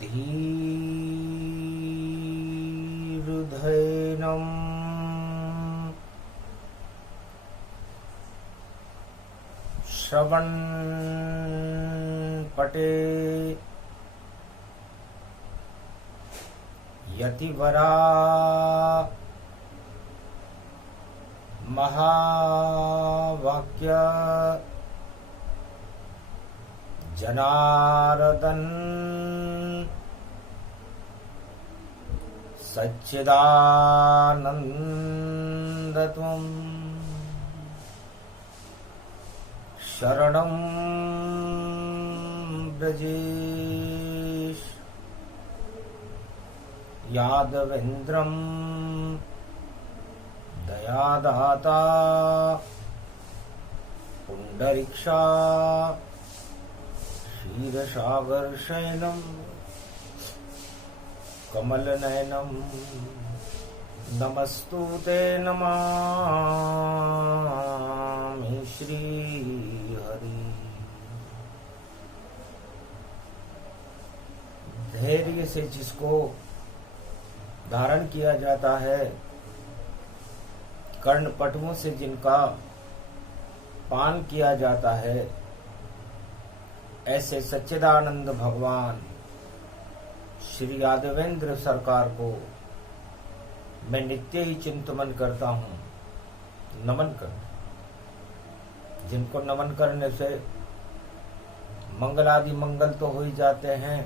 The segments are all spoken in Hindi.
धीरुधैनं श्रवणपटे यतिवरा महावाक्य जनार्दन सच्चिदानंद त्वं शरणं ब्रजेश यादवेन्द्रं दयादाता पुंडरीक्षा क्षीरसागरशयनं कमलनयनं नमस्तुते नमामि श्रीहरि। धैर्य से जिसको धारण किया जाता है, कर्णपटुओं से जिनका पान किया जाता है, ऐसे सच्चिदानंद भगवान श्री यादवेंद्र सरकार को मैं नित्य ही चिंतन करता हूँ, नमन कर। जिनको नमन करने से मंगलादि मंगल तो हो ही जाते हैं,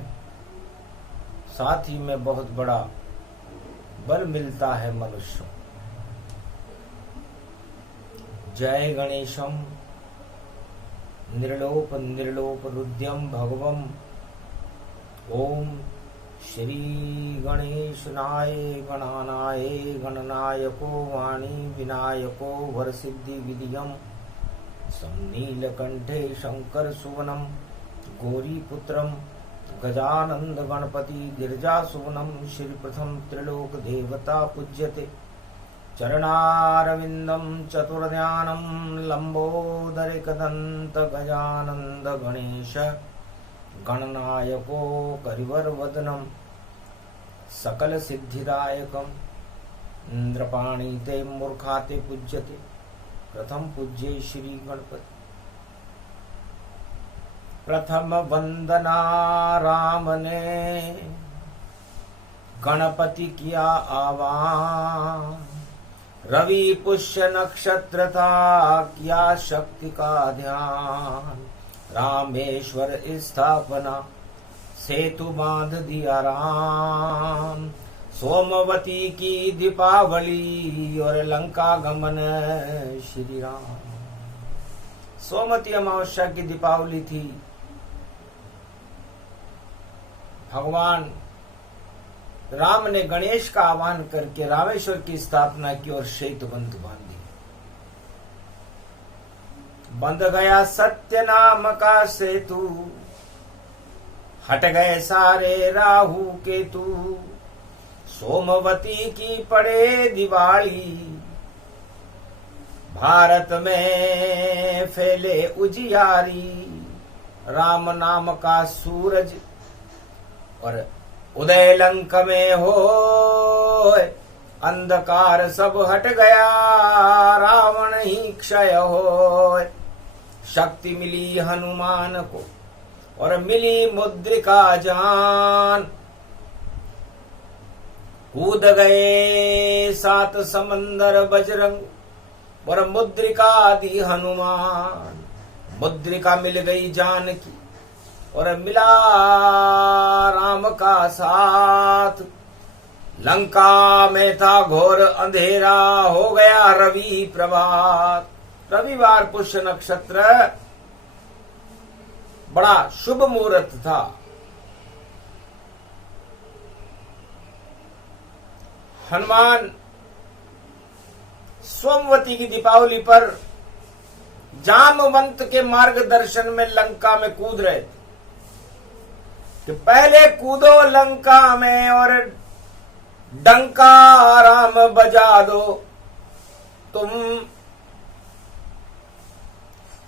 साथ ही में बहुत बड़ा बल मिलता है मनुष्य। जय गणेशम निर्लोप निर्लोप रुद्यम भगवम। ओम श्री गणेशनाय गणानाय गणनायको वाणी विनायको वरसिद्धि विधियम संनीलकंठे शंकर सुवनम गौरीपुत्रम गजानंद गणपति गिरिजा सुवनम। श्री प्रथम त्रिलोक देवता पूज्यते चरणारविंदम चतुर्ध्यानम लंबोदरिकदंत गजानंद गणेश गणनायको करिवरवदनम सकल सिद्धिदायकम इंद्रपाणीते मूर्खाते पूज्यते प्रथम पूज्ये श्री गणपति। प्रथम वंदना राम ने गणपति किया आह्वान, रवि पुष्य नक्षत्र था किया शक्ति का ध्यान। रामेश्वर स्थापना सेतु बांध दिया राम, सोमवती की दीपावली और लंका गमन श्री राम। सोमवती अमावस्या की दीपावली थी। भगवान राम ने गणेश का आह्वान करके रामेश्वर की स्थापना की और सेतु बंध बांधी। बंध गया सत्य नाम का सेतु, हट गए सारे राहु केतु। सोमवती की पड़े दिवाली, भारत में फैले उजियारी। राम नाम का सूरज और उदय लंक में हो, अंधकार सब हट गया रावण ही क्षय हो। शक्ति मिली हनुमान को और मिली मुद्रिका जान, कूद गए 7 समंदर बजरंग और मुद्रिका दी हनुमान। मुद्रिका मिल गई जानकी और मिला राम का साथ। लंका में था घोर अंधेरा, हो गया रवि प्रभात। रविवार पुष्य नक्षत्र बड़ा शुभ मुहूर्त था। हनुमान सोमवती की दीपावली पर जामवंत के मार्गदर्शन में लंका में कूद रहे थे कि पहले कूदो लंका में और डंका राम बजा दो तुम।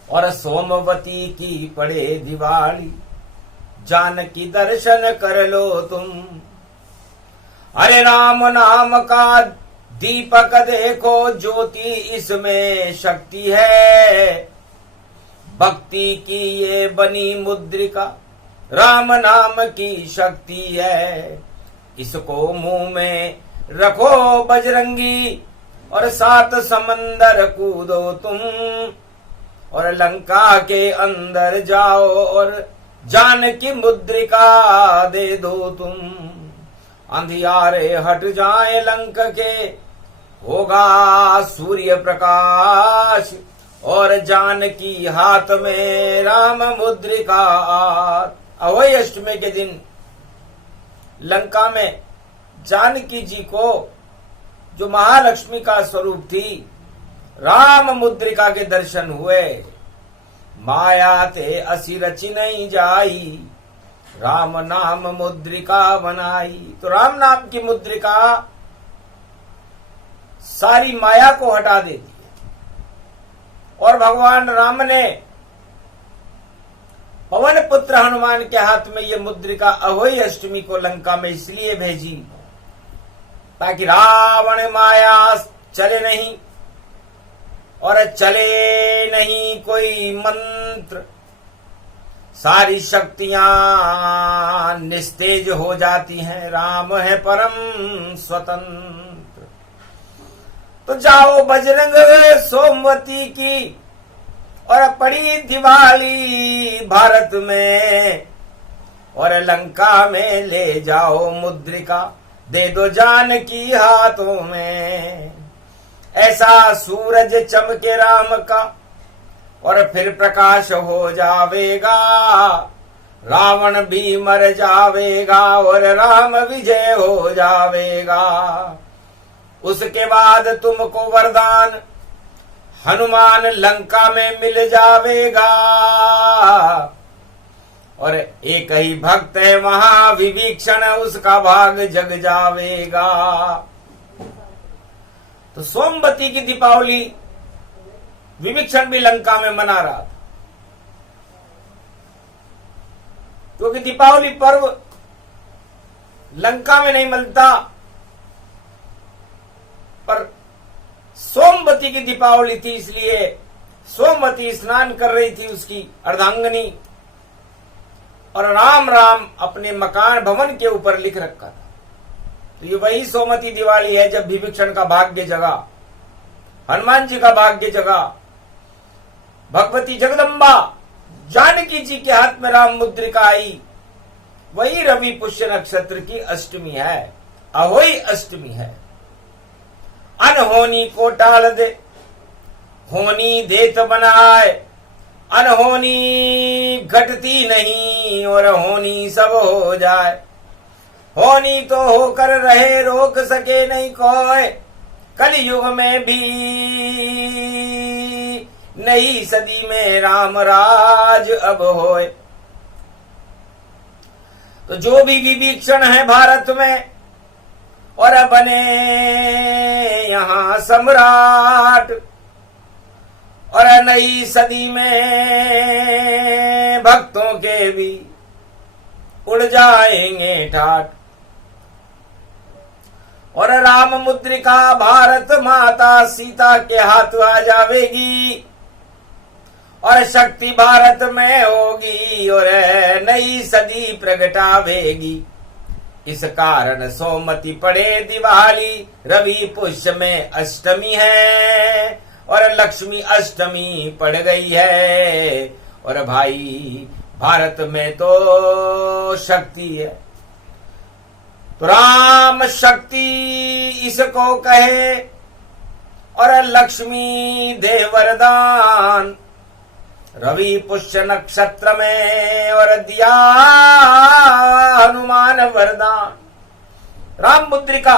और सोमवती की पड़े दिवाली, जानकी दर्शन कर लो तुम। अरे राम नाम का दीपक देखो, ज्योति इसमें शक्ति है। भक्ति की ये बनी मुद्रिका, राम नाम की शक्ति है। इसको मुंह में रखो बजरंगी, और सात समंदर कूदो तुम। और लंका के अंदर जाओ, और जानकी मुद्रिका दे दो तुम। अंधियारे हट जाए लंक के, होगा सूर्य प्रकाश। और जानकी हाथ में राम मुद्रिका। अहोई अष्टमी के दिन लंका में जानकी जी को, जो महालक्ष्मी का स्वरूप थी, राम मुद्रिका के दर्शन हुए। माया ते असी रची नहीं जाई, राम नाम मुद्रिका बनाई। तो राम नाम की मुद्रिका सारी माया को हटा देती है। और भगवान राम ने पवन पुत्र हनुमान के हाथ में ये मुद्रिका अहोई अष्टमी को लंका में इसलिए भेजी, ताकि रावण माया चले नहीं, और चले नहीं कोई मंत्र। सारी शक्तियां निस्तेज हो जाती हैं, राम है परम स्वतंत्र। तो जाओ बजरंग सोमवती की, और पड़ी दिवाली भारत में। और लंका में ले जाओ मुद्रिका, दे दो जानकी हाथों में। ऐसा सूरज चमके राम का, और फिर प्रकाश हो जावेगा। रावण भी मर जावेगा, और राम विजय हो जावेगा। उसके बाद तुमको वरदान हनुमान लंका में मिल जावेगा। और एक ही भक्त है वहां विभीषण, उसका भाग जग जावेगा। तो सोमवती की दीपावली विभीषण भी लंका में मना रहा था, क्योंकि दीपावली पर्व लंका में नहीं मिलता, पर सोमवती की दीपावली थी, इसलिए सोमवती स्नान कर रही थी उसकी अर्धांगिनी, और राम राम अपने मकान भवन के ऊपर लिख रखा था। तो ये वही सोमवती दिवाली है जब विभीषण का भाग्य जगा, हनुमान जी का भाग्य जगा। भगवती जगदम्बा जानकी जी के हाथ में राम मुद्रिका आई। वही रवि पुष्य नक्षत्र की अष्टमी है, अहोई अष्टमी है। अनहोनी को टाल दे, होनी देत बनाए। अनहोनी घटती नहीं, और होनी सब हो जाए। होनी तो होकर रहे, रोक सके नहीं कोई। कलयुग में भी नई सदी में राम राज अब होए। तो जो भी विभीषण है भारत में, और बने यहाँ सम्राट। और नई सदी में भक्तों के भी उड़ जाएंगे ठाट। और राम मुद्रिका भारत माता सीता के हाथ आ जावेगी, और शक्ति भारत में होगी, और नई सदी प्रगटावेगी। इस कारण सोमवती पड़े दिवाली, रवि पुष्य में अष्टमी है, और लक्ष्मी अष्टमी पड़ गई है। और भाई भारत में तो शक्ति है, तो राम शक्ति इसको कहे, और लक्ष्मी दे वरदान। रवि पुष्य नक्षत्र में और दिया हनुमान वरदान। राम मुद्रिका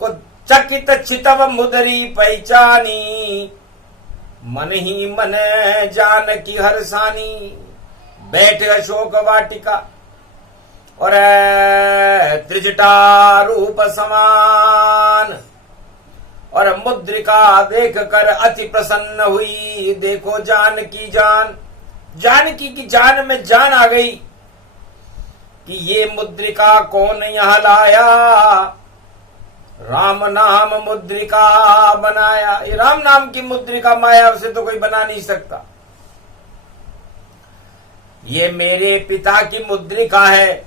को चकित चितव मुदरी पहचानी, मन ही मन जान की हर्षानी। बैठ अशोक वाटिका और त्रिजटा रूप समान, और मुद्रिका देख कर अति प्रसन्न हुई। देखो जानकी जान, जानकी की जान में जान आ गई। कि ये मुद्रिका कौन यहाँ लाया, राम नाम मुद्रिका बनाया। ये राम नाम की मुद्रिका माया से तो कोई बना नहीं सकता। ये मेरे पिता की मुद्रिका है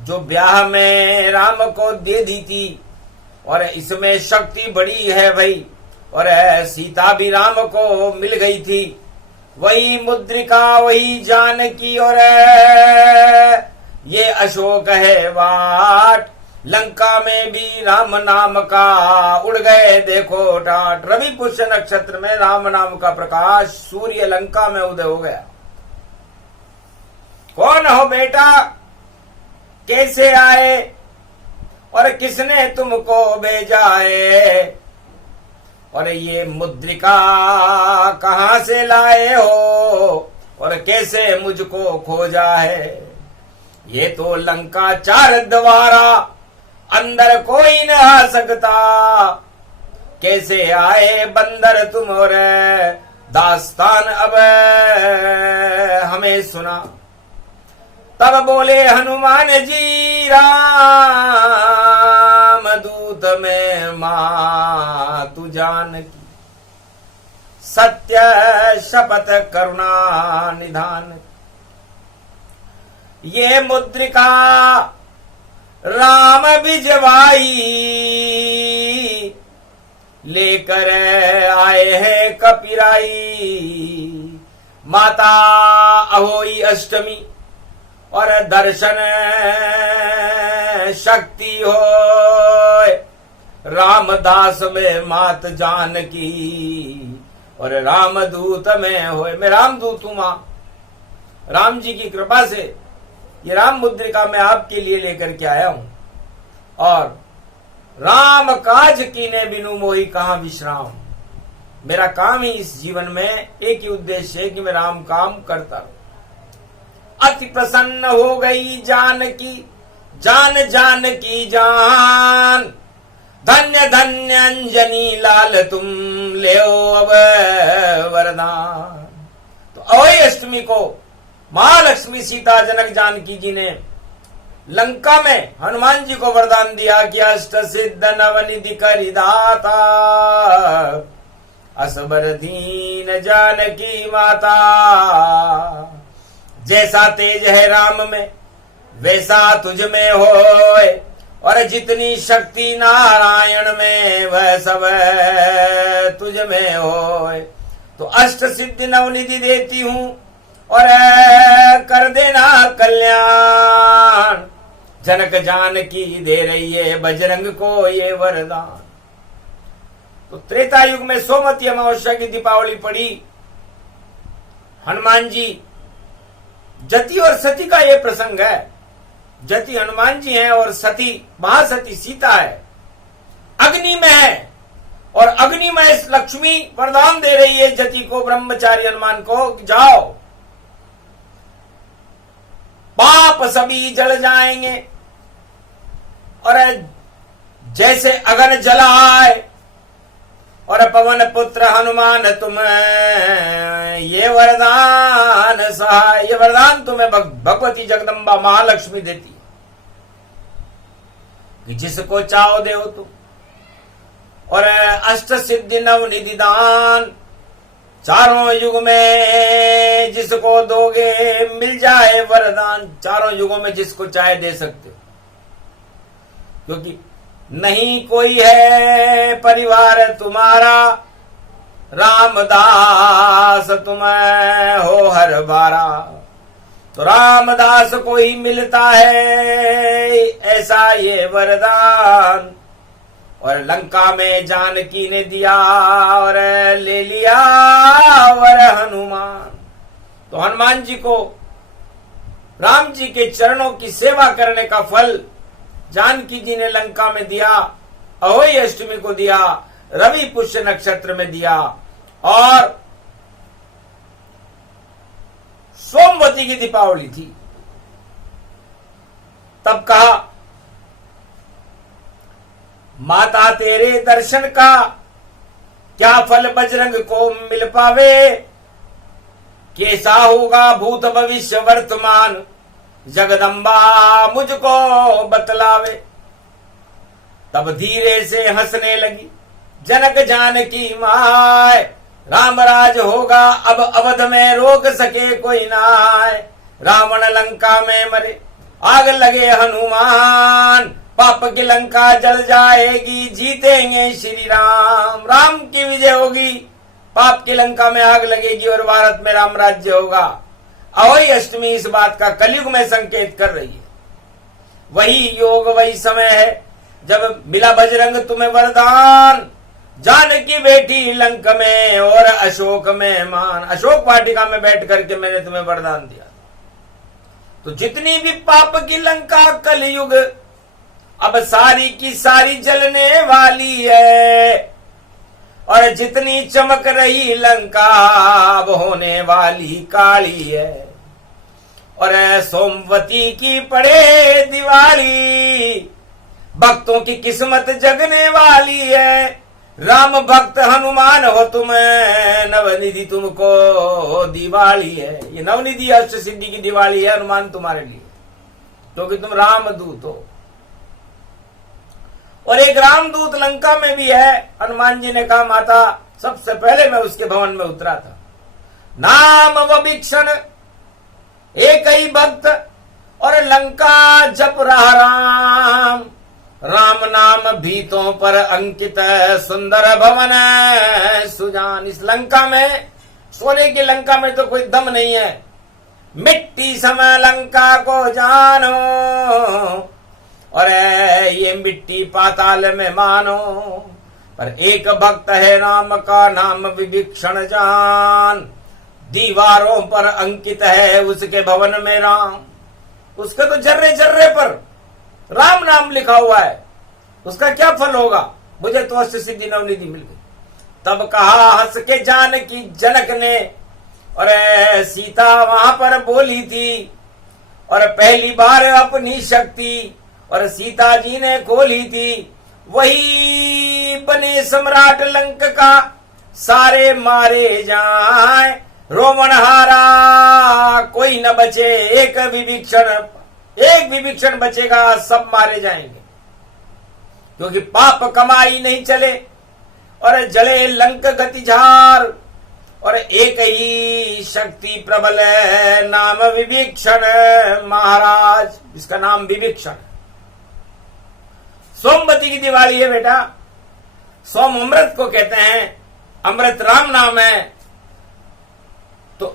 जो ब्याह में राम को दे दी थी, और इसमें शक्ति बड़ी है भाई, और सीता भी राम को मिल गई थी। वही मुद्रिका वही जानकी, और ये अशोक है वाट, लंका में भी राम नाम का उड़ गए देखो टाट। रवि पुष्य नक्षत्र में राम नाम का प्रकाश, सूर्य लंका में उदय हो गया। कौन हो बेटा, कैसे आए, और किसने तुमको भेजा है, और ये मुद्रिका कहां से लाए हो, और कैसे मुझको खोजा है। ये तो लंका चार द्वारा, अंदर कोई न आ सकता, कैसे आए बंदर तुम, और दास्तान अब हमें सुना। तब बोले हनुमान जी, राम दूत में मां तू जानकी, सत्य शपथ करुणा निधान। ये मुद्रिका राम भिजवाई, लेकर आए हैं कपिराई। माता अहोई अष्टमी, और दर्शन शक्ति हो, रामदास में मात जानकी, और रामदूत में होए। मैं रामदूत हूं मां, राम जी की कृपा से ये राम मुद्रिका मैं आपके लिए लेकर के आया हूं। और राम काज कीने बिनु मोहि कहां विश्राम। मेरा काम ही इस जीवन में एक ही उद्देश्य है कि मैं राम काम करता रहूं। अति प्रसन्न हो गई जानकी, जान जानकी जान, धन्य धन्य अंजनी लाल तुम ले अब वरदान। तो अहोई अष्टमी को महालक्ष्मी सीता जनक जानकी जी ने लंका में हनुमान जी को वरदान दिया कि अष्ट सिद्ध नवनिधि करिदाता, असबर दीन जानकी माता। जैसा तेज है राम में वैसा तुझ में होए, और जितनी शक्ति नारायण में वह सब तुझ में होए। तो अष्ट सिद्धि नवनिधि देती हूं, और कर देना कल्याण। जनक जानकी दे रही है बजरंग को ये वरदान। तो त्रेता युग में सोमवती अमावस्या की दीपावली पड़ी। हनुमान जी, जति और सती का ये प्रसंग है। जति हनुमान जी हैं और सती महासती सीता है, अग्नि में है। और अग्नि में लक्ष्मी वरदान दे रही है जति को, ब्रह्मचारी हनुमान को, जाओ पाप सभी जल जाएंगे। और जैसे अग्नि जलाए, और पवन पुत्र हनुमान तुम ये वरदान सहाय। ये वरदान तुम्हें भगवती जगदम्बा महालक्ष्मी देती कि जिसको चाहो देव तुम। और अष्ट सिद्धि नवनिधि दान, चारों युग में जिसको दोगे मिल जाए वरदान। चारों युगों में जिसको चाहे दे सकते हो, क्योंकि नहीं कोई है परिवार तुम्हारा, रामदास तुम हो हर बारा। तो रामदास को ही मिलता है ऐसा ये वरदान। और लंका में जानकी ने दिया और ले लिया वर हनुमान। तो हनुमान जी को राम जी के चरणों की सेवा करने का फल जानकी जी ने लंका में दिया, अहोई अष्टमी को दिया, रवि पुष्य नक्षत्र में दिया। और सोमवती की दीपावली थी, तब कहा माता तेरे दर्शन का क्या फल बजरंग को मिल पावे। कैसा होगा भूत भविष्य वर्तमान, जगदम्बा मुझको बतलावे। तब धीरे से हंसने लगी जनक जानकी माय। राम राज होगा अब अवध में, रोक सके कोई नाय। रावण लंका में मरे, आग लगे हनुमान। पाप की लंका जल जाएगी, जीतेंगे श्री राम। राम की विजय होगी, पाप की लंका में आग लगेगी और भारत में राम राज्य होगा। अहोई अष्टमी इस बात का कलयुग में संकेत कर रही है। वही योग वही समय है जब मिला बजरंग तुम्हें वरदान। जानकी बेटी लंक में और अशोक में मान। अशोक वाटिका में बैठ करके मैंने तुम्हें वरदान दिया। तो जितनी भी पाप की लंका कलयुग अब सारी की सारी जलने वाली है, और जितनी चमक रही लंका अब होने वाली काली है। और सोमवती की पड़े दिवाली, भक्तों की किस्मत जगने वाली है। राम भक्त हनुमान हो तुम, नवनिधि तुमको दिवाली है। ये नवनिधि अष्ट सिद्धि की दिवाली है हनुमान तुम्हारे लिए, क्योंकि तुम रामदूत हो। और एक रामदूत लंका में भी है। हनुमान जी ने कहा माता सबसे पहले मैं उसके भवन में उतरा था। नाम वभिक्षण एक ही भक्त, और लंका जप रहा राम। राम नाम भीतों पर अंकित सुंदर भवन सुजान। इस लंका में, सोने की लंका में तो कोई दम नहीं है। मिट्टी समय लंका को जानो, और ये मिट्टी पाताल में मानो। पर एक भक्त है राम का नाम विभीषण जान। दीवारों पर अंकित है उसके भवन में राम। उसके तो जर्रे जर्रे पर राम नाम लिखा हुआ है। उसका क्या फल होगा? मुझे तो अष्ट सिद्धि नवनिधि मिल गई। तब कहा हंस के जानकी जनक ने, और सीता वहां पर बोली थी, और पहली बार अपनी शक्ति और सीता जी ने खोली थी। वही बने सम्राट लंक का, सारे मारे जाए रोमन हारा कोई न बचे। एक विभीषण बचेगा, सब मारे जाएंगे। क्योंकि पाप कमाई नहीं चले, और जले लंक गति झार। और एक ही शक्ति प्रबल है, नाम विभीषण महाराज। इसका नाम विभीषण। सोमवती की दिवाली है बेटा। सोम अमृत को कहते हैं, अमृत राम नाम है। तो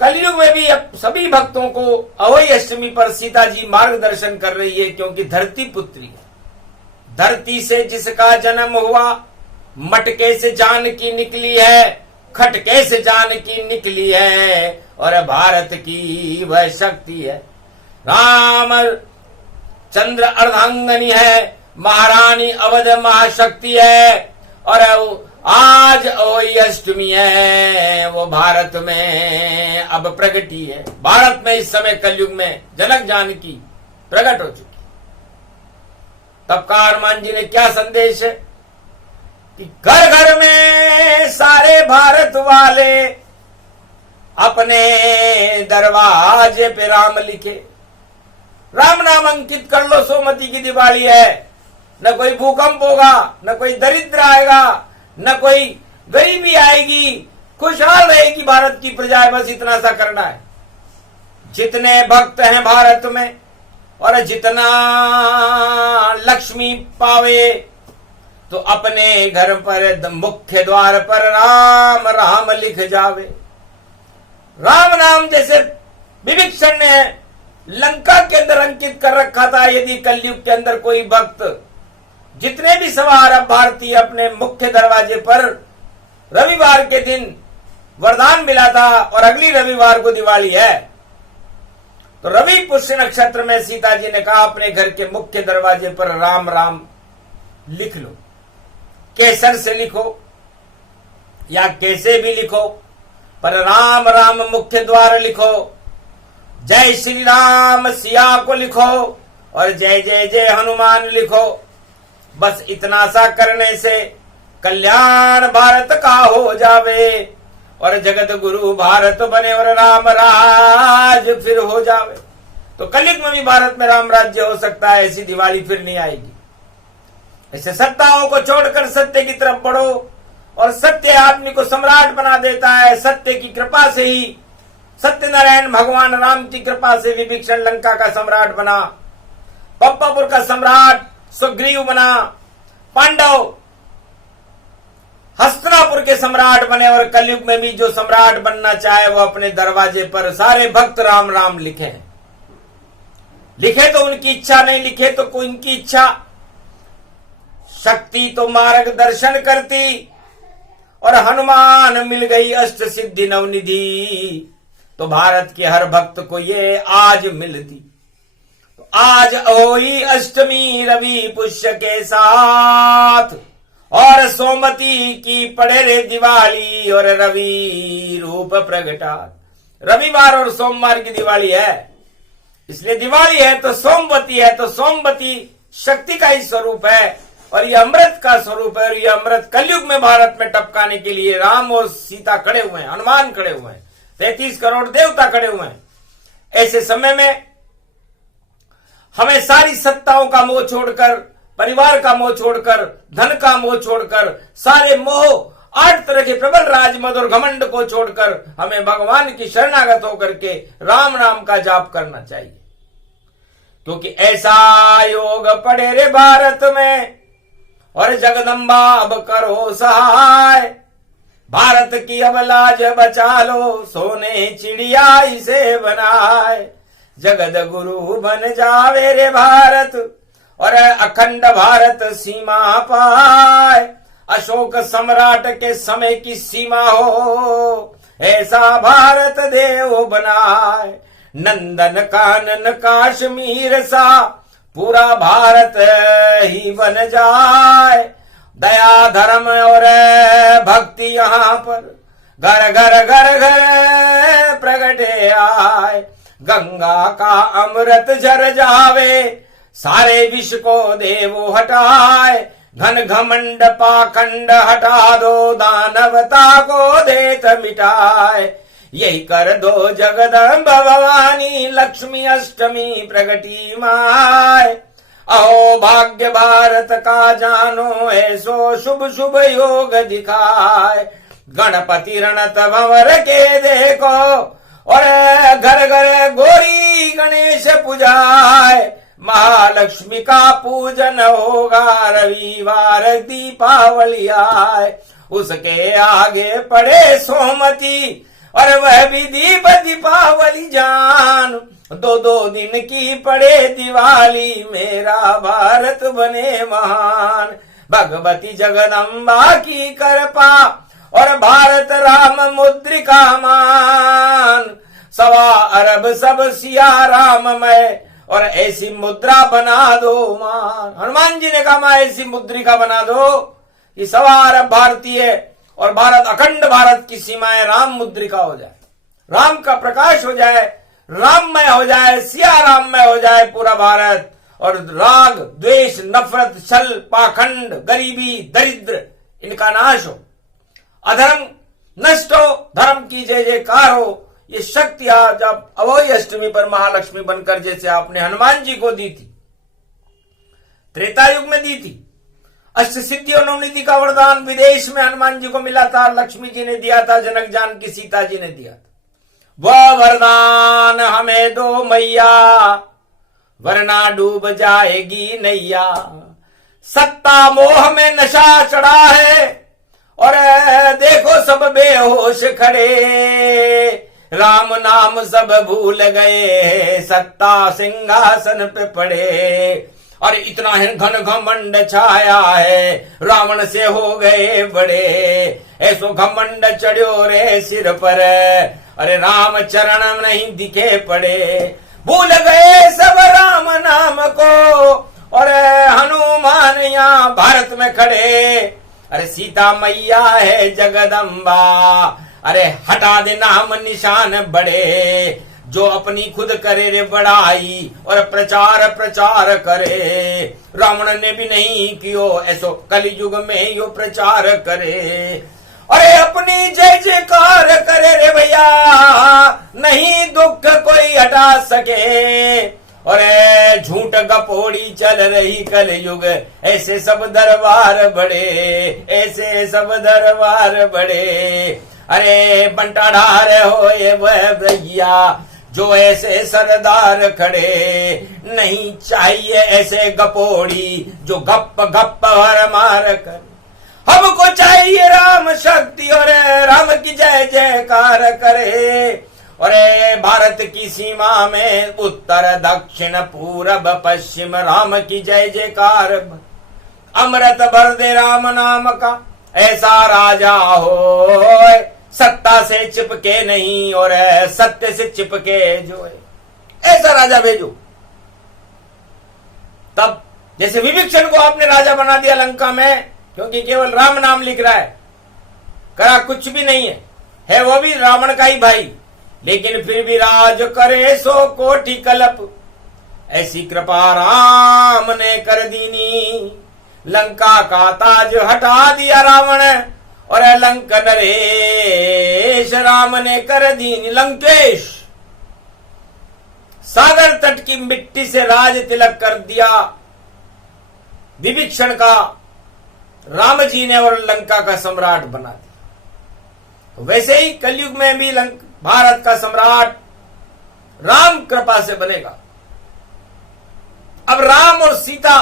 कलयुग में भी अब सभी भक्तों को अहोई अष्टमी पर सीता जी मार्गदर्शन कर रही है, क्योंकि धरती पुत्री है। धरती से जिसका जन्म हुआ, मटके से जानकी निकली है, खटके से जानकी निकली है, और भारत की वह शक्ति है। राम चंद्र अर्धांगनी है, महारानी अवध महाशक्ति है। और आज अहोई अष्टमी है, वो भारत में अब प्रगटी है। भारत में इस समय कलयुग में जनक जानकी प्रकट हो चुकी। तब का हनुमान जी ने क्या संदेश है कि घर घर में सारे भारत वाले अपने दरवाजे पे राम लिखे। राम नाम अंकित कर लो। सोमवती की दिवाली है। न कोई भूकंप होगा, न कोई दरिद्र आएगा, न कोई गरीबी आएगी। खुशहाल रहेगी भारत की प्रजा। बस इतना सा करना है। जितने भक्त हैं भारत में, और जितना लक्ष्मी पावे, तो अपने घर पर मुख्य द्वार पर राम राम लिख जावे। राम नाम जैसे विभीषण ने लंका के अंदर अंकित कर रखा था। यदि कलयुग के अंदर कोई भक्त, जितने भी सवार अब भारतीय अपने मुख्य दरवाजे पर रविवार के दिन वरदान मिला था, और अगली रविवार को दिवाली है, तो रवि पुष्य नक्षत्र में सीता जी ने कहा अपने घर के मुख्य दरवाजे पर राम राम लिख लो। केसर से लिखो या कैसे भी लिखो, पर राम राम मुख्य द्वार लिखो। जय श्री राम सिया को लिखो, और जय जय जय हनुमान लिखो। बस इतना सा करने से कल्याण भारत का हो जावे, और जगत गुरु भारत बने, और राम राज फिर हो जावे। तो कलयुग में भी भारत में राम राज्य हो सकता है, ऐसी दिवाली फिर नहीं आएगी। ऐसे सत्ताओं को छोड़कर सत्य की तरफ बढ़ो, और सत्य आदमी को सम्राट बना देता है। सत्य की कृपा से ही, सत्यनारायण भगवान राम की कृपा से विभीषण लंका का सम्राट बना, पप्पापुर का सम्राट सुग्रीव बना, पांडव हस्तिनापुर के सम्राट बने, और कलयुग में भी जो सम्राट बनना चाहे वो अपने दरवाजे पर सारे भक्त राम राम लिखे। लिखे तो उनकी इच्छा, नहीं लिखे तो कोई उनकी इच्छा। शक्ति तो मार्गदर्शन करती, और हनुमान मिल गई अष्ट सिद्धि नवनिधि। तो भारत के हर भक्त को ये आज मिलती। तो आज होई अष्टमी रवि पुष्य के साथ, और सोमवती की पड़े रे दिवाली, और रवि रूप प्रगटा। रविवार और सोमवार की दिवाली है, इसलिए दिवाली है तो सोमवती है। तो सोमवती शक्ति का ही स्वरूप है, और ये अमृत का स्वरूप है। और ये अमृत कलयुग में भारत में टपकाने के लिए राम और सीता खड़े हुए हैं, हनुमान खड़े हुए हैं, 33 करोड़ देवता खड़े हुए हैं। ऐसे समय में हमें सारी सत्ताओं का मोह छोड़कर, परिवार का मोह छोड़कर, धन का मोह छोड़कर, सारे मोह, 8 तरह के प्रबल राजमद और घमंड को छोड़कर हमें भगवान की शरणागत होकर के राम नाम का जाप करना चाहिए। क्योंकि ऐसा योग पड़े रे भारत में, और जगदम्बा अब करो सहाय। भारत की अब लाज बचा लो, सोने चिड़िया इसे बनाए। जगद गुरु बन जावे रे भारत, और अखंड भारत सीमा पाए। अशोक सम्राट के समय की सीमा हो, ऐसा भारत देव बनाए। नंदन कानन काश्मीर सा, पूरा भारत ही बन जाए। दया धर्म और भक्ति यहाँ पर घर घर घर घर प्रगटे आए। गंगा का अमृत झर जावे, सारे विश्व को देवो हटाए। घन घमंड पाखंड हटा दो, दानवता को देत मिटाए। यही कर दो जगदम्ब भवानी, लक्ष्मी अष्टमी प्रगटी माय। अहो भाग्य भारत का जानो, ऐसो शुभ शुभ योग दिखाए। गणपति रणत भंवर के देखो, और घर घर गौरी गणेश पूजाए। महालक्ष्मी का पूजन होगा, रविवार दीपावली आए। उसके आगे पड़े सोमवती, और वह भी दीप दीपावली जान। 2 दिन की पड़े दिवाली, मेरा भारत बने महान। भगवती जगदम्बा की कृपा, और भारत राम मुद्रिका मान। 1.25 अरब सब सिया राममय, और ऐसी मुद्रा बना दो मान। हनुमान जी ने कहा मां ऐसी मुद्रिका बना दो कि 1.25 अरब भारतीय और भारत, अखंड भारत की सीमाएं राम मुद्रिका हो जाए, राम का प्रकाश हो जाए, राममय हो जाए, सिया राममय हो जाए पूरा भारत। और राग द्वेष नफरत छल पाखंड गरीबी दरिद्र इनका नाश हो, अधर्म नष्ट हो, धर्म की जय जयकार हो। ये शक्ति आज आप अवोई अष्टमी पर महालक्ष्मी बनकर, जैसे आपने हनुमान जी को दी थी, त्रेता युग में दी थी। अष्ट सिद्धि और नवनिधि का वरदान विदेश में हनुमान जी को मिला था, लक्ष्मी जी ने दिया था, जनक जानकी सीता जी ने दिया था। वह वरदान हमें दो मैया, वरना डूब जाएगी नैया। सत्ता मोह में नशा चढ़ा है, और देखो सब बेहोश खड़े। राम नाम सब भूल गए, सत्ता सिंहासन पे पड़े। और इतना ही घन घमंड छाया है, रावण से हो गए बड़े। ऐसो घमंड चढ़ो रे सिर पर, अरे राम चरण नहीं दिखे पड़े। भूल गए सब राम नाम को, और हनुमान यहाँ भारत में खड़े। अरे सीता मैया है जगदम्बा, अरे हटा दे नाम निशान बड़े। जो अपनी खुद करे रे बड़ाई, और प्रचार प्रचार करे। रावण ने भी नहीं कियो ऐसो, कलयुग में यो प्रचार करे। अरे अपनी जय जयकार करे रे भैया, नहीं दुख कोई हटा सके। और झूठ गपोड़ी चल रही कल युग, ऐसे सब दरबार बड़े, ऐसे सब दरबार बड़े। अरे बंटा ढार होए वह भैया, जो ऐसे सरदार खड़े, नहीं चाहिए ऐसे गपोड़ी, जो गप गप हर मार कर। हमको चाहिए राम शक्ति, और राम की जय जयकार करे। और भारत की सीमा में उत्तर दक्षिण पूरब पश्चिम, राम की जय जयकार। अमृत भर दे राम नाम का, ऐसा राजा हो, सत्ता से चिपके नहीं और सत्य से चिपके जो है, ऐसा राजा भेजो। तब जैसे विभीषण को आपने राजा बना दिया लंका में, क्योंकि केवल राम नाम लिख रहा है, करा कुछ भी नहीं है वो भी रावण का ही भाई, लेकिन फिर भी राज करे सो कोटि कल्प। ऐसी कृपा राम ने कर दीनी, लंका का ताज हटा दिया रावण, और लंक नरेश राम ने कर दीनी लंकेश। सागर तट की मिट्टी से राज तिलक कर दिया विभीषण का राम जी ने, और लंका का सम्राट बना दिया। वैसे ही कलयुग में भी भारत का सम्राट राम कृपा से बनेगा। अब राम और सीता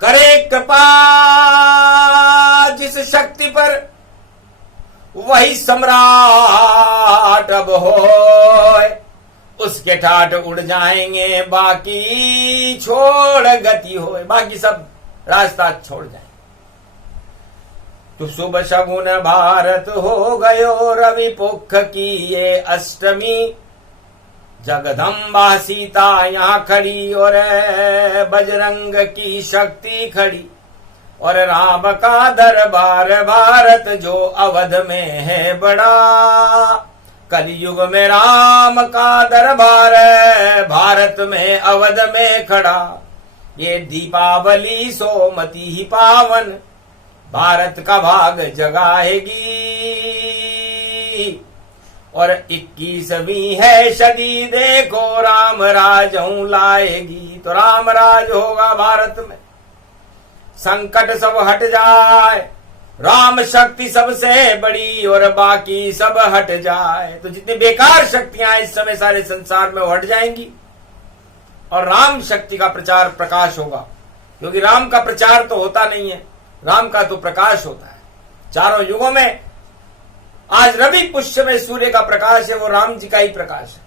करे कृपा जिस शक्ति पर, वही सम्राट अब होए। उसके ठाट उड़ जाएंगे, बाकी छोड़ गति होए, बाकी सब रास्ता छोड़ जाए। तो शुभ शगुन भारत हो गयो, रवि पुख की ये अष्टमी। जगदम्बा सीता यहाँ खड़ी, और बजरंग की शक्ति खड़ी, और राम का दरबार भारत जो अवध में है बड़ा। कलयुग में राम का दरबार भारत में अवध में खड़ा। ये दीपावली सोमती ही पावन, भारत का भाग जगाएगी। और 21वीं है सदी, देखो राम राज लाएगी। तो राम राज होगा भारत में, संकट सब हट जाए, राम शक्ति सबसे बड़ी, और बाकी सब हट जाए। तो जितनी बेकार शक्तियां इस समय सारे संसार में हट जाएंगी, और राम शक्ति का प्रचार प्रकाश होगा। क्योंकि राम का प्रचार तो होता नहीं है, राम का तो प्रकाश होता है। चारों युगों में आज रवि पुष्य में सूर्य का प्रकाश है, वो राम जी का ही प्रकाश है।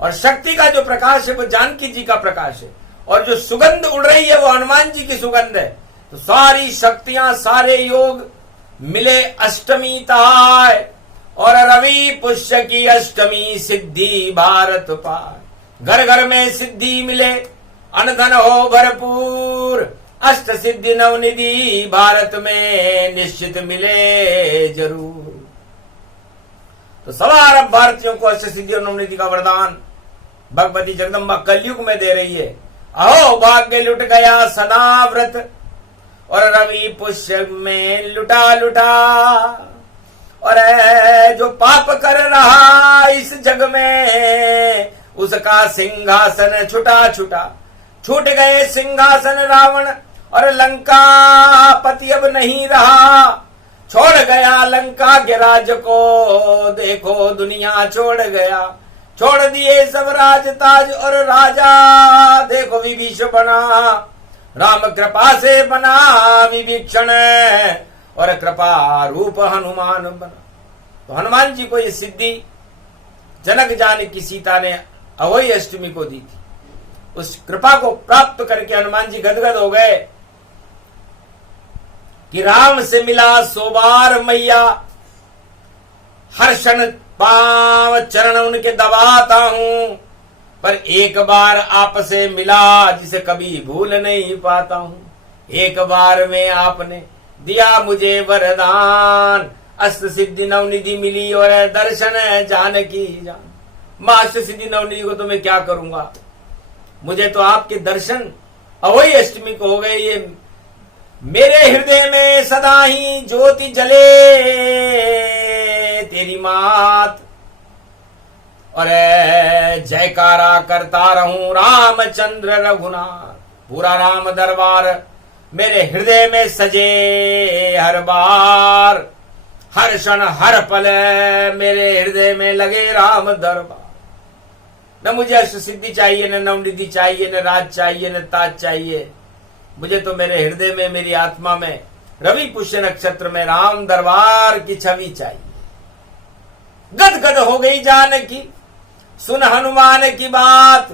और शक्ति का जो प्रकाश है वो जानकी जी का प्रकाश है। और जो सुगंध उड़ रही है वो हनुमान जी की सुगंध है। तो सारी शक्तियां, सारे योग मिले अष्टमी ताय, और रवि पुष्य की अष्टमी सिद्धि भारत पाए। घर घर में सिद्धि मिले, अनधन हो भरपूर, अष्ट सिद्धि नवनिधि भारत में निश्चित मिले जरूर। तो सवा अरब भारतीयों को अष्ट सिद्धि और नवनिधि का वरदान भगवती जगदम्बा कलयुग में दे रही है। अहो भाग्य लुट गया सनाव्रत, और रवि पुष्य में लुटा लुटा। और जो पाप कर रहा इस जग में, उसका सिंहासन छुटा छुटा। छूट गए सिंहासन रावण, और लंका पति अब नहीं रहा। छोड़ गया लंका के राज को, देखो दुनिया छोड़ गया। छोड़ दिए सब राज ताज, और राजा देखो विभीषण बना। राम कृपा से बना विभीषण, और कृपा रूप हनुमान बना। तो हनुमान जी को ये सिद्धि जनक जानकी सीता ने अहोई अष्टमी को दी थी। उस कृपा को प्राप्त करके हनुमान जी गदगद हो गए कि राम से मिला सो बार मैया, हर्षण पांव चरण उनके दबाता हूं, पर एक बार आपसे मिला जिसे कभी भूल नहीं पाता हूं। एक बार में आपने दिया मुझे वरदान, अष्ट सिद्धि नवनिधि मिली और दर्शन जानकी जान। मां अष्ट सिद्धि नवनिधि को तो मैं क्या करूंगा, मुझे तो आपके दर्शन अहोई अष्टमी को हो गए। ये मेरे हृदय में सदा ही ज्योति जले तेरी मात, और जयकारा करता रहूं रामचंद्र रघुनाथ। पूरा राम दरबार मेरे हृदय में सजे हर बार, हर क्षण हर पल मेरे हृदय में लगे राम दरबार। न मुझे अष्ट सिद्धि चाहिए, न नवनिधि चाहिए, न राज चाहिए, न ताज चाहिए। मुझे तो मेरे हृदय में, मेरी आत्मा में, रवि पुष्य नक्षत्र में राम दरबार की छवि चाहिए। गद गद हो गई जानकी सुन हनुमान की बात,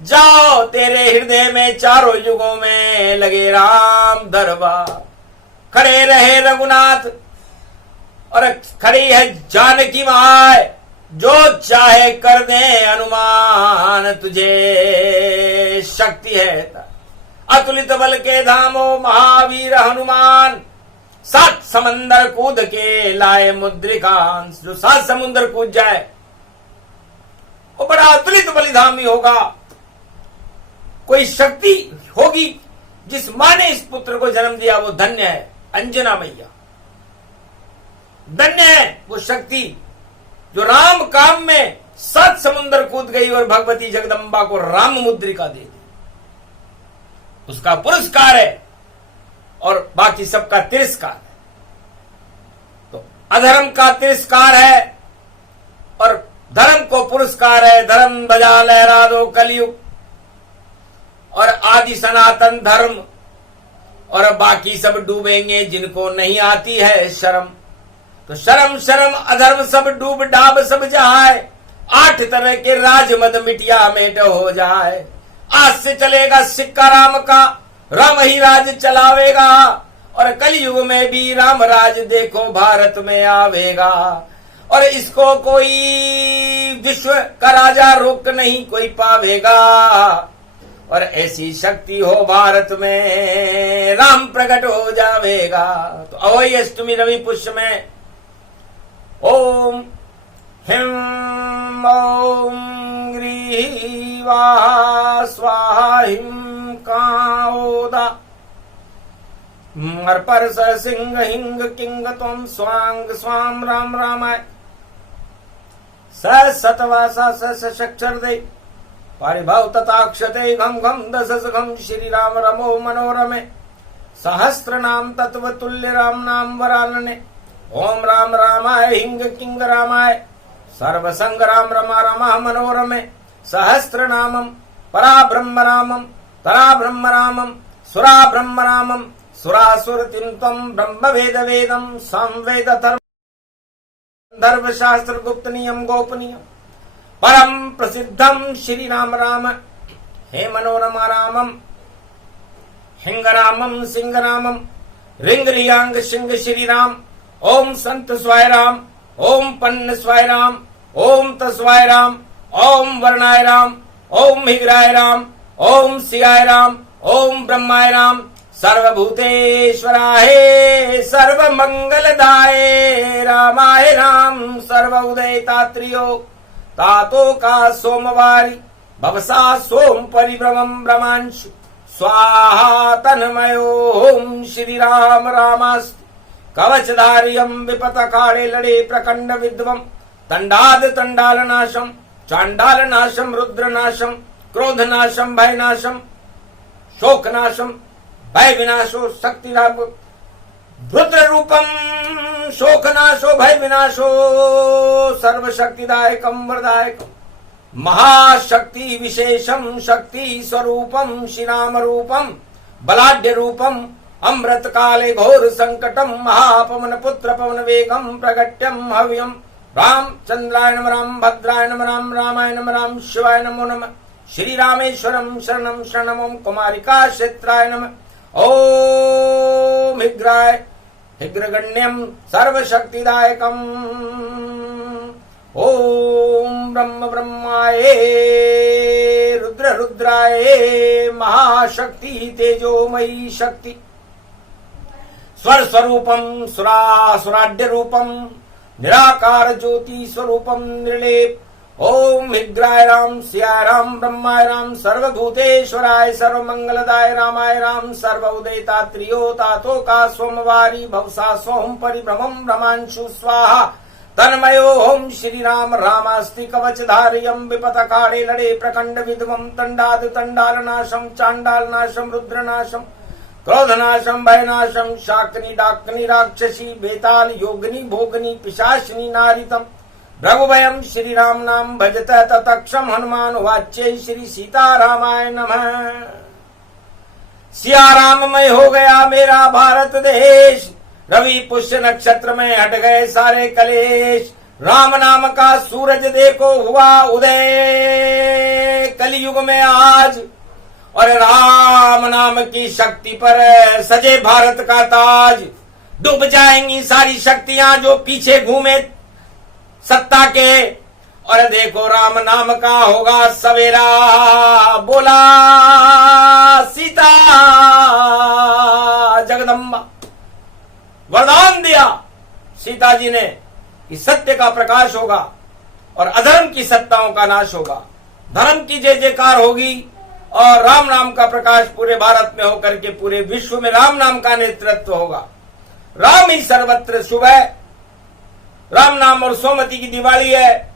जाओ तेरे हृदय में चारों युगों में लगे राम दरबार। खड़े रहे रघुनाथ और खड़ी है जानकी माय, जो चाहे कर दे अनुमान, तुझे शक्ति है अतुलित बल के धामो महावीर हनुमान। 7 समंदर कूद के लाए मुद्रिकांश, जो 7 समुद्र कूद जाए वो बड़ा अतुलित बलिधामी होगा। कोई शक्ति होगी जिस माँ ने इस पुत्र को जन्म दिया वो धन्य है। अंजना मैया धन्य है वो शक्ति जो राम काम में 7 समुद्र कूद गई और भगवती जगदम्बा को राम मुद्रिका दे दी। उसका पुरस्कार है और बाकी सबका तिरस्कार है। तो अधर्म का तिरस्कार है और धर्म को पुरस्कार है। धर्म बजा लहरा दो कलयुग, और आदि सनातन धर्म, और बाकी सब डूबेंगे जिनको नहीं आती है शर्म। तो शर्म शर्म अधर्म सब डूब डाब सब जाए, 8 तरह के राज मद मिटिया मेट हो जाए। आज से चलेगा सिक्का राम का, राम ही राज चलावेगा, और कलयुग में भी राम राज देखो भारत में आवेगा। और इसको कोई विश्व का राजा रोक नहीं कोई पावेगा, और ऐसी शक्ति हो भारत में राम प्रकट हो जावेगा। तो अवई अष्टमी रवि पुष्य में ओम हिम ओम ग्रीवा स्वाहा हिम काओदा मर सिंह हिंग किंग तम स्वांग स्वाम राम रामाय सतवासा सक्षर दे पारिभाव तथाक्षते घम घम दशस घम श्री राम रमो मनोरमे सहस्त्र नाम तत्व तुल्य राम नाम वरानने ओम राम रामाय हिंग किंग रामाय सर्व संग राम रमा रमा मनोरमे सहस्त्र नामम परा ब्रह्म रामम तरा ब्रह्म रामम सुरा ब्रह्म रामम सुरासुर तिम ब्रह्म वेद वेदम संवेद धर्म शास्त्र गुप्त नियम गोपनीय परम प्रसिद्धम श्री राम राम हे मनोरमा रामम हिंग रामम सिंह रामम रिंग रियांग सिंह श्री राम ओम संत स्वाय राम ओम पन्न स्वाय राम ओम तस्वाय राम ओम वर्णाय राम ओम हिग्राय राम ओम सियाय राम ओम ब्रह्माय राम सर्वभूतेश्वराय सर्व मंगलदाय रामाय राम सर्व उदयतात्रियो तातो का सोमवारी भवसा सोम परिभ्रमम ब्रह्मांशु स्वाहा तन्मयो ओम श्री राम रामास्तु कवचधारियम विपत अखाड़े लड़े प्रकंड विद्वम तंडाद तंडाल नाशम चांडाल नाशम रुद्र नाशम क्रोध नाशम भय नाशम शोक नाशम भय विनाशो शक्ति लाभ रुद्र रूपम शोक नाशो भय विनाशो सर्व शक्तिदायकम वरदायकम महाशक्ति विशेषम शक्ति स्वरूपम श्री राम रूपम बलाढ्य रूपम अमृत काले घोर संकटम महापवन पुत्र पवन वेगम प्रगट्यम हव्यम राम चंद्राय नम राम भद्राय नम राम रामाय नम राम शिवाय नमो नमः श्री रामेश्वरम शरणम शरणम कुमारिका क्षेत्राय नमः ओम हिग्राय हिग्रगण्यम सर्वशक्तिदायकम ओम ब्रह्म ब्रह्माय रुद्र रुद्राय महाशक्ति तेजोमयी शक्ति स्वर स्वरूपम सुरा सुराढ्य रूपम निराकार ज्योति स्वरूपम निर्लेप ओम विग्राय राम सियाय राम ब्रह्माय राम सर्वभूतेश्वराय सर्वमंगलदाय रामाय राम सर्वउदयता त्रियोतातो का सोमवारी भवसा सोम परिभ्रमं भ्रमांशु स्वाहा तन्मयो ओम श्री राम रामास्ति कवचधारियं विपतकाड़े लड़े प्रखंड विद्वम तंडाद तंडालनाशम चांडालनाशम रुद्रनाशम क्रोधनाशम भयनाशम शाकनी डाकनी राक्षसी बेताल योगनी भोगनी पिशाचिनी नारितम रघुभयम श्री राम नाम भजत ततक्षम हनुमान वाच्य श्री सीतारामाय नमः। सिया राममय हो गया मेरा भारत देश, रवि पुष्य नक्षत्र में हट गए सारे कलेश। राम नाम का सूरज देखो हुआ उदय कलयुग में आज, और राम नाम की शक्ति पर सजे भारत का ताज। डूब जाएंगी सारी शक्तियां जो पीछे घूमे सत्ता के, और देखो राम नाम का होगा सवेरा। बोला सीता जगदम्बा, वरदान दिया सीता जी ने कि सत्य का प्रकाश होगा और अधर्म की सत्ताओं का नाश होगा, धर्म की जय जयकार होगी और राम नाम का प्रकाश पूरे भारत में होकर के पूरे विश्व में राम नाम का नेतृत्व होगा। राम ही सर्वत्र शुभ है। राम नाम और सोमवती की दिवाली है,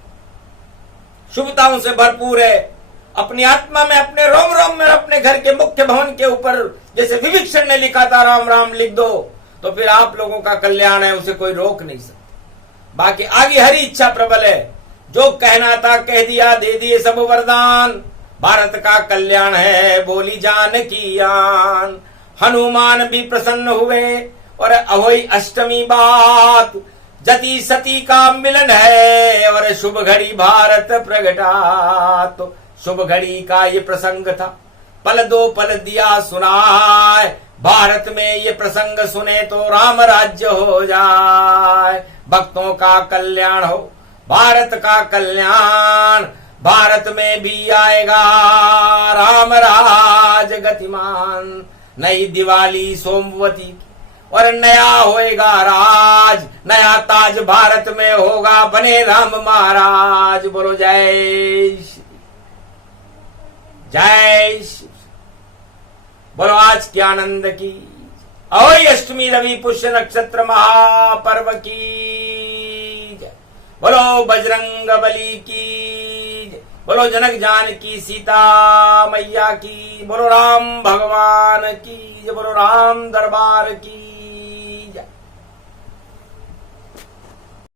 शुभताओं से भरपूर है। अपनी आत्मा में, अपने रोम रोम में, अपने घर के मुख्य भवन के ऊपर जैसे विभीषण ने लिखा था राम राम लिख दो, तो फिर आप लोगों का कल्याण है, उसे कोई रोक नहीं सकता। बाकी आगे हरी इच्छा प्रबल है, जो कहना था कह दिया, दे दिए सब वरदान। भारत का कल्याण है बोली जानकी आन। हनुमान भी प्रसन्न हुए और अहोई अष्टमी बात, जति सती का मिलन है और शुभ घड़ी भारत प्रगटा। तो शुभ घड़ी का ये प्रसंग था, पल दो पल दिया सुनाए। भारत में ये प्रसंग सुने तो राम राज्य हो जाए। भक्तों का कल्याण हो, भारत का कल्याण, भारत में भी आएगा राम राज गतिमान। नई दिवाली सोमवती और नया होएगा राज, नया ताज भारत में होगा, बने राम महाराज। बोलो जय श्री, जय श्री। बोलो आज के आनंद की अहोई अष्टमी रवि पुष्य नक्षत्र महापर्व की जय। बोलो बजरंग बली की जय। बोलो जनक जानकी सीता मैया की। बोलो राम भगवान की जय। बोलो राम दरबार की जय।